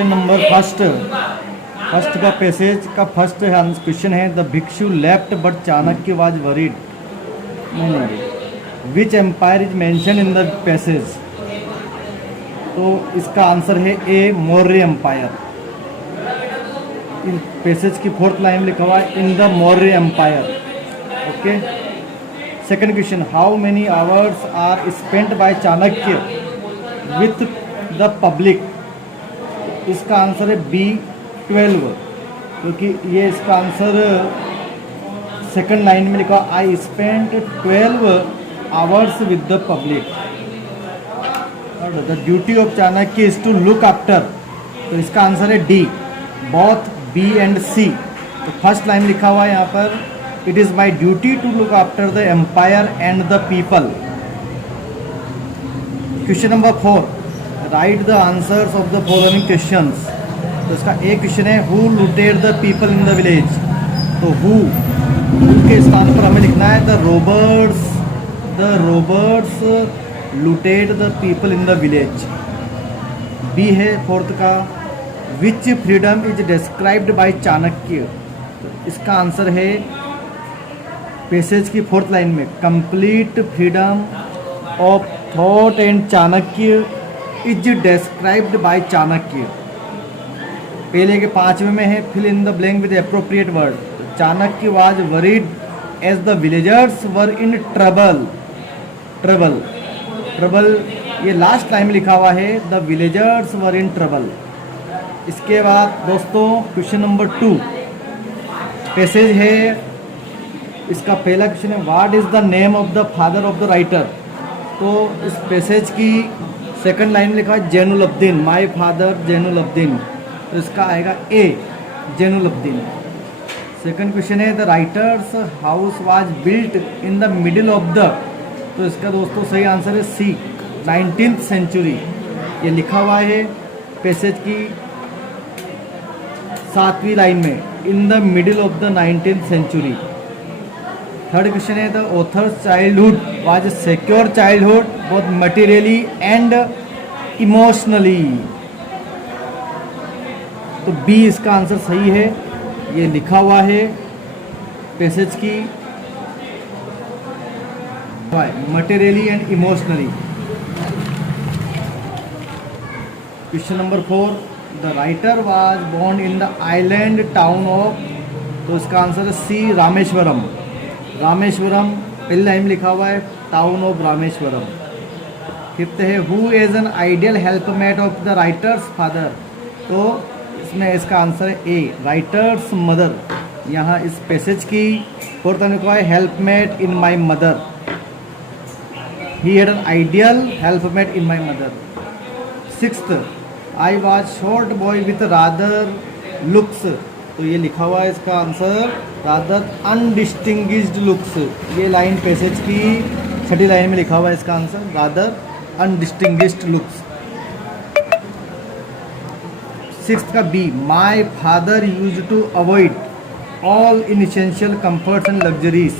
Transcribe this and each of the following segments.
Question number first का passage का first question है the bhikshu left but Chanakya was worried. Which empire is mention in the passage. तो इसका answer है A Maurya empire. In passage की fourth line लिखा हुआ है in the Maurya empire. Okay. Second question how many hours are spent by Chanakya with the public. इसका answer है B 12, क्योंकि ये इसका आंसर सेकंड लाइन में लिखा I spent 12 hours with the public. The duty of Chanakya is to look after. तो इसका answer है D both B and C. तो फर्स्ट लाइन लिखा हुआ है यहाँ पर it is my duty to look after the empire and the people. Question number 4 write the answers of the following questions. तो इसका एक क्वेश्चन है who looted the people in the village. तो हु के स्थान पर हमें लिखना है the robbers looted the people in the village. B है फोर्थ का which freedom is described by Chanakya. तो इसका आंसर है पैसेज की फोर्थ लाइन में complete freedom of thought and Chanakya is described by Chanakya. पहले के 5वें में है fill in the blank with appropriate word. Chanakya was worried as the villagers were in trouble ये लास्ट लाइन में लिखा हुआ है the villagers were in trouble. इसके बाद दोस्तों क्वेश्चन नंबर 2 पैसेज है। इसका पहला क्वेश्चन है what is the name of the father of the writer. तो इस पैसेज की सेकंड लाइन में लिखा है जैनुलब्दीन माय फादर जैनुलब्दीन। तो इसका आएगा ए जैनुलब्दीन। सेकंड क्वेश्चन है the writers house was built in the middle of the. तो इसका दोस्तों सही आंसर है सी 19th सेंचुरी। ये लिखा हुआ है पैसेज की 7वीं लाइन में in the middle of the 19th century. Third question है the author's childhood was secure childhood both materially and emotionally. तो बी इसका आंसर सही है। ये लिखा हुआ है पैसेज की materially and emotionally. Question number 4 the writer was born in the island town of. तो इसका आंसर है सी रामेश्वरम। रामेश्वरम पहले लाइन में लिखा हुआ है टाउन ऑफ रामेश्वरम। फिफ्थ है who is an ideal helpmate of the writer's father. तो इसमें इसका आंसर है ए राइटर्स मदर। यहाँ इस पैसेज की फोर्थ लाइन में लिखा है helpmate in my mother. He had an ideal helpmate in my mother. Sixth I was short boy with rather looks. तो ये लिखा हुआ है इसका आंसर रादर अनडिस्टिंग्विश्ड लुक्स। ये लाइन पैसेज की 6ठी लाइन में लिखा हुआ है इसका answer rather undistinguished looks. Sixth का B my father use to avoid all inessential comforts and luxuries.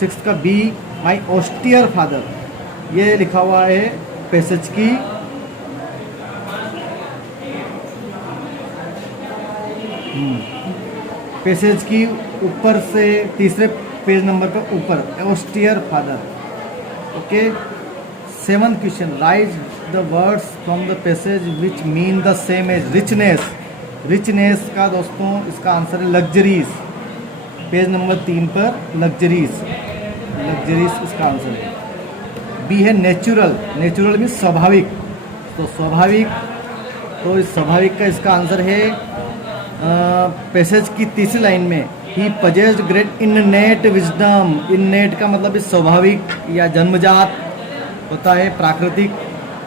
Sixth का बी माई ऑस्टियर फादर। ये लिखा हुआ है पैसेज की पैसेज की ऊपर से तीसरे पेज नंबर पर ऊपर austere father. Okay. 7th question write the words from the passage which mean the same as richness. Richness का दोस्तों इसका आंसर है लग्जरीज। पेज नंबर 3 पर लग्जरीज इसका आंसर है। बी है नेचुरल। नेचुरल मीन स्वाभाविक। तो स्वाभाविक तो इस स्वाभाविक का इसका आंसर है पैसेज की तीसरी लाइन में ही possessed great innate wisdom. Innate का मतलब इस स्वाभाविक या जन्मजात होता है प्राकृतिक।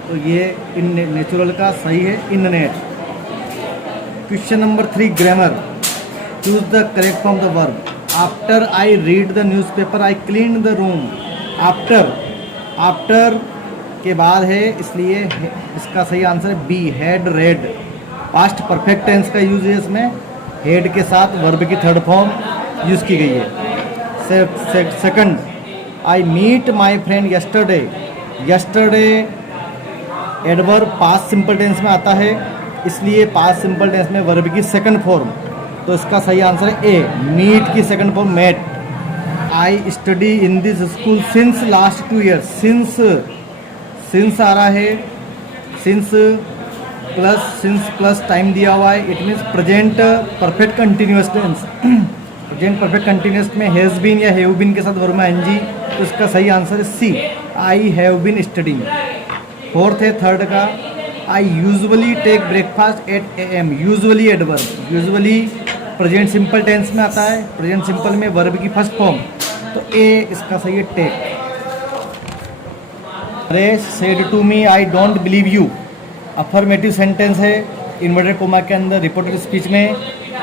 तो ये इन नेचुरल का सही है innate. Question number 3 grammar choose the correct from the verb. After I read the newspaper I clean the room. After के बाद है इसलिए इसका सही आंसर है B had read. Past perfect tense का यूज है इसमें हेड के साथ वर्ब की थर्ड फॉर्म यूज की गई है। Second I meet my friend yesterday. Yesterday adverb past simple tense में आता है इसलिए पास्ट सिंपल टेंस में वर्ब की सेकंड फॉर्म। तो इसका सही आंसर है ए, मीट की second form met. I study in this school since last 2 years। Since आ रहा है, सिंस प्लस टाइम दिया हुआ है, it means present perfect continuous tense. Present perfect continuous में हैज़ बीन या हैव बीन के साथ वर्ब में एनजी। तो इसका सही आंसर है C, I have been studying. Fourth है थर्ड का, I usually take breakfast at AM। Usually adverb, usually present simple tense में आता है, प्रेजेंट सिंपल में वर्ब की फर्स्ट फॉर्म। तो ए इसका सही है take. Naresh said to me I don't believe you, affirmative sentence है, इन्वर्टेड कोमा के अंदर रिपोर्टेड स्पीच में।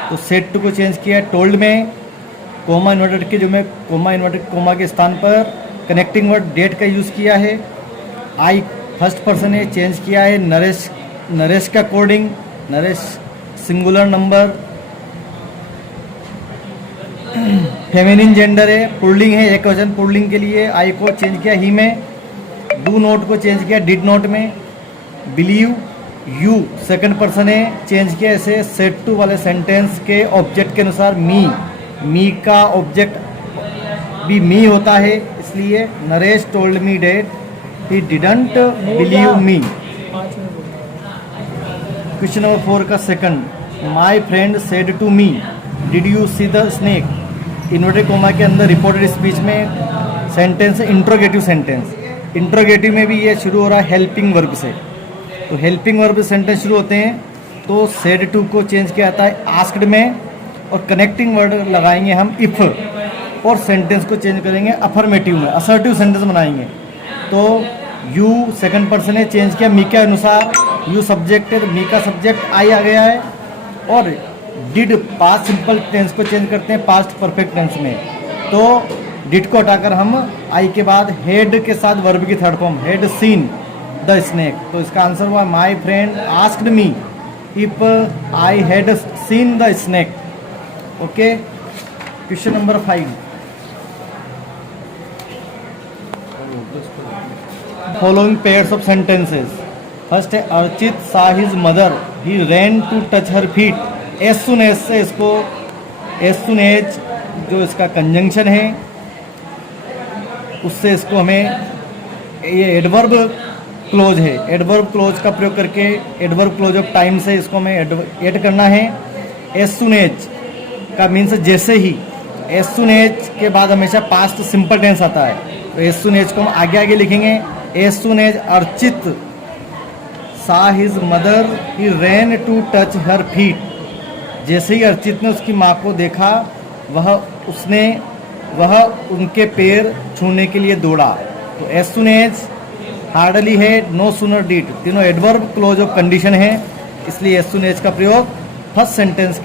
तो सेड टू को चेंज किया टोल्ड में, कोमा इन्वर्टेड के जो में कोमा इन्वर्टेड कोमा के स्थान पर कनेक्टिंग वर्ड डेट का यूज़ किया है। आई फर्स्ट पर्सन है, चेंज किया है नरेश का coding, Naresh singular number. Feminine gender है, पुल्लिंग है, एक वचन पुल्लिंग के लिए आई को चेंज किया ही में। डू नोट को चेंज किया डिड नोट में। बिलीव यू सेकंड पर्सन है, चेंज किया ऐसे सेड टू वाले सेंटेंस के ऑब्जेक्ट के अनुसार मी का ऑब्जेक्ट भी मी होता है, इसलिए Naresh told me that he didn't believe me. Question number 4 का second, my friend said to me did you see the snake. Inverted comma के अंदर रिपोर्टेड स्पीच में सेंटेंस है इंट्रोगेटिव सेंटेंस। इंट्रोगेटिव में भी ये शुरू हो रहा है हेल्पिंग वर्ब से। तो हेल्पिंग वर्ब सेंटेंस शुरू होते हैं तो सेड टू को चेंज किया जाता है आस्क्ड में, और कनेक्टिंग वर्ड लगाएंगे हम इफ, और सेंटेंस को चेंज करेंगे अफर्मेटिव में, असर्टिव सेंटेंस बनाएंगे। तो यू सेकंड पर्सन है, चेंज किया मी के अनुसार, यू सब्जेक्ट है तो मी का सब्जेक्ट आई आ गया है। और डिड पास्ट सिंपल टेंस को चेंज करते हैं पास्ट परफेक्ट टेंस में, तो डिड को हटाकर हम आई के बाद हेड के साथ वर्ब की third form had seen the snake. तो इसका आंसर हुआ my friend asked me if I had seen the snake. Okay, question number 5, following pairs of sentences. First है Archit saw his mother he ran to touch her feet. As soon as से इसको as soon as जो इसका conjunction है उससे इसको हमें ये एडवर्ब क्लोज है, एडवर्ब क्लोज का प्रयोग करके एडवर्ब क्लोज ऑफ टाइम से इसको हमें ऐड करना है। एज सुन एज का मीन्स जैसे ही, एज सुन एज के बाद हमेशा पास्ट सिंपल टेंस आता है, तो एज सुन एज को हम आगे आगे लिखेंगे। As soon as Archit saw his mother he ran to touch her feet. जैसे ही अर्चित ने उसकी माँ को देखा वह उनके पैर छूने के लिए दौड़ा। तो एज सुन एज हार्डली है, नो सूनर डिड, तीनों एडवर्ब क्लोज ऑफ कंडीशन है, इसलिए एज सुन एज का प्रयोग फर्स्ट सेंटेंस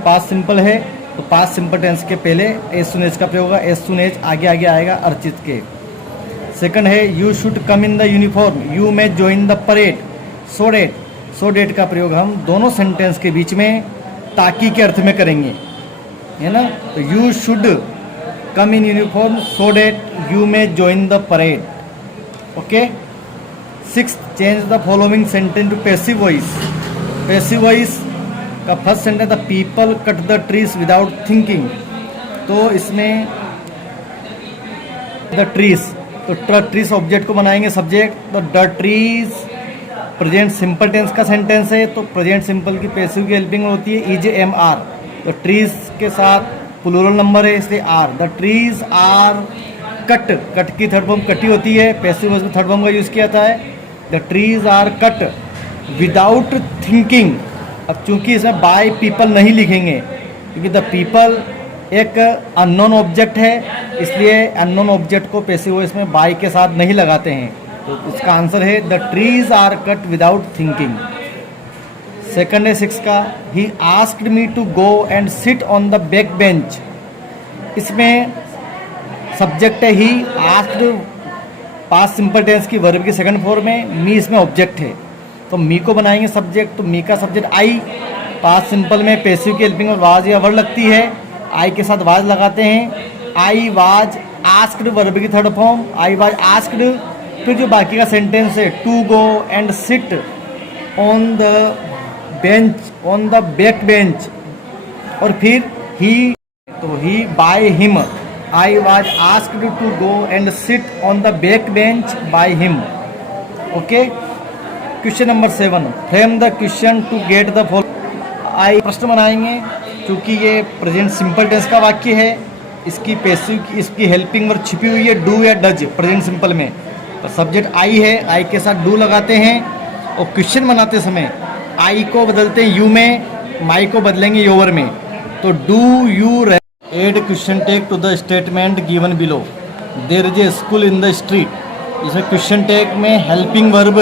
पास्ट सिंपल है तो पास्ट सिंपल टेंस के पहले एज सुन एज का प्रयोग होगा। एज सुन एज आगे आगे आएगा अर्चित के। सेकंड है you should come in the uniform, you may join the parade. So that का प्रयोग हम दोनों सेंटेंस के बीच में ताकि के अर्थ में करेंगे, है ना। तो you should come in uniform so that you may join the parade. Okay. 6th, change the following sentence to passive voice. Passive voice का first sentence the people cut the trees without thinking. तो इसमें the trees, तो trees object को बनाएंगे subject, तो the trees present simple tense का sentence है, तो प्रेजेंट सिंपल की पैसिव की हेल्पिंग होती है इज एम आर। तो ट्रीज के साथ प्लूरल नंबर है इसलिए are. The trees are cut की थर्ड फॉर्म कटी होती है, पैसिव वॉइस में थर्ड फॉर्म का यूज किया जाता है। The trees are cut without thinking. अब चूंकि इसमें बाय पीपल नहीं लिखेंगे क्योंकि द पीपल एक अननोन ऑब्जेक्ट है, इसलिए अननोन ऑब्जेक्ट को पैसिव वॉइस में बाय के साथ नहीं लगाते हैं। तो इसका आंसर है the trees are cut without thinking. Second है 6 का, he asked me to go and sit on the back bench. इसमें सब्जेक्ट है he, asked past simple tense की वर्ब की सेकंड फॉर्म में, मी इसमें ऑब्जेक्ट है, तो मी को बनाएंगे सब्जेक्ट, तो मी का सब्जेक्ट आई। पास्ट सिंपल में पैसिव की हेल्पिंग में वाज या वर्ड लगती है, आई के साथ वाज लगाते हैं। आई वाज आस्क्ड वर्ब की third form, I was asked. फिर जो बाकी का सेंटेंस है to go and sit, on the bench, on the back bench. और फिर ही, तो he by him, I was asked to go and sit on the back bench by him. Okay. Question number 7, frame the question to get the follow. आई प्रश्न बनाएंगे। क्योंकि ये present simple tense का वाक्य है, इसकी पैसिव, इसकी हेल्पिंग वर्ब छिपी हुई है डू या डज प्रेजेंट सिंपल में। तो सब्जेक्ट आई है, आई के साथ डू लगाते हैं और क्वेश्चन बनाते समय आई को बदलते हैं यू में, माई को बदलेंगे योवर में। तो do you add question tag to the statement given below. There is a school in the street. इसमें क्वेश्चन टैग में helping verb,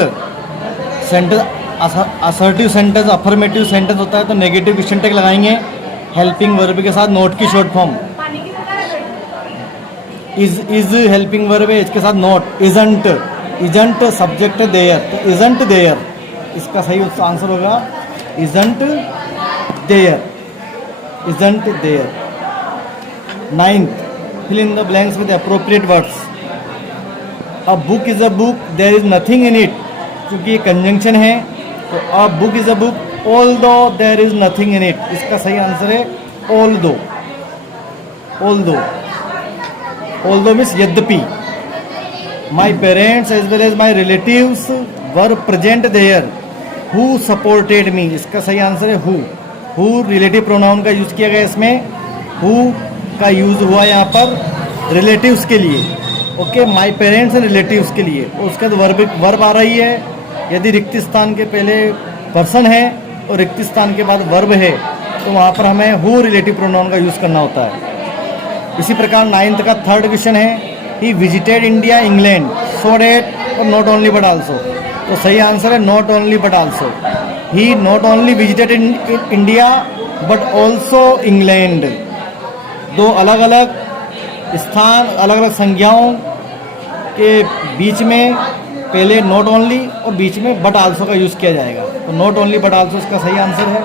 sentence assertive sentence, affirmative sentence होता है तो नेगेटिव क्वेश्चन टैग लगाएंगे हेल्पिंग वर्ब के साथ, not की short form. Is helping verb है, इसके साथ not. Isn't, isn't subject there, तो इजंट देयर इसका सही आंसर होगा isn't there, isn't there. 9th, fill in the blanks with appropriate words. A book is a book, there is nothing in it. क्योंकि ये conjunction है तो a book is a book, although there is nothing in it। इसका सही answer है although। although, although means यद्यपि। My parents as well as my relatives were present there who supported me। इसका सही आंसर है who। who relative pronoun का use किया गया इसमें, who का यूज हुआ यहाँ पर रिलेटिव्स के लिए। Okay, my parents and relatives के लिए। उसके बाद वर्ब आ रही है। यदि रिक्त स्थान के पहले पर्सन है और रिक्त स्थान के बाद वर्ब है तो वहाँ पर हमें हु रिलेटिव प्रोनाउन का यूज़ करना होता है। इसी प्रकार 9th का 3rd क्वेश्चन है, he visited India England so date और नॉट ओनली बट आल्सो। तो सही आंसर है not only but also. He not only visited India but also England. दो अलग अलग स्थान, अलग अलग संज्ञाओं के बीच में पहले नॉट ओनली और बीच में बट आल्सो का यूज़ किया जाएगा। तो नॉट ओनली बट आल्सो इसका सही आंसर है।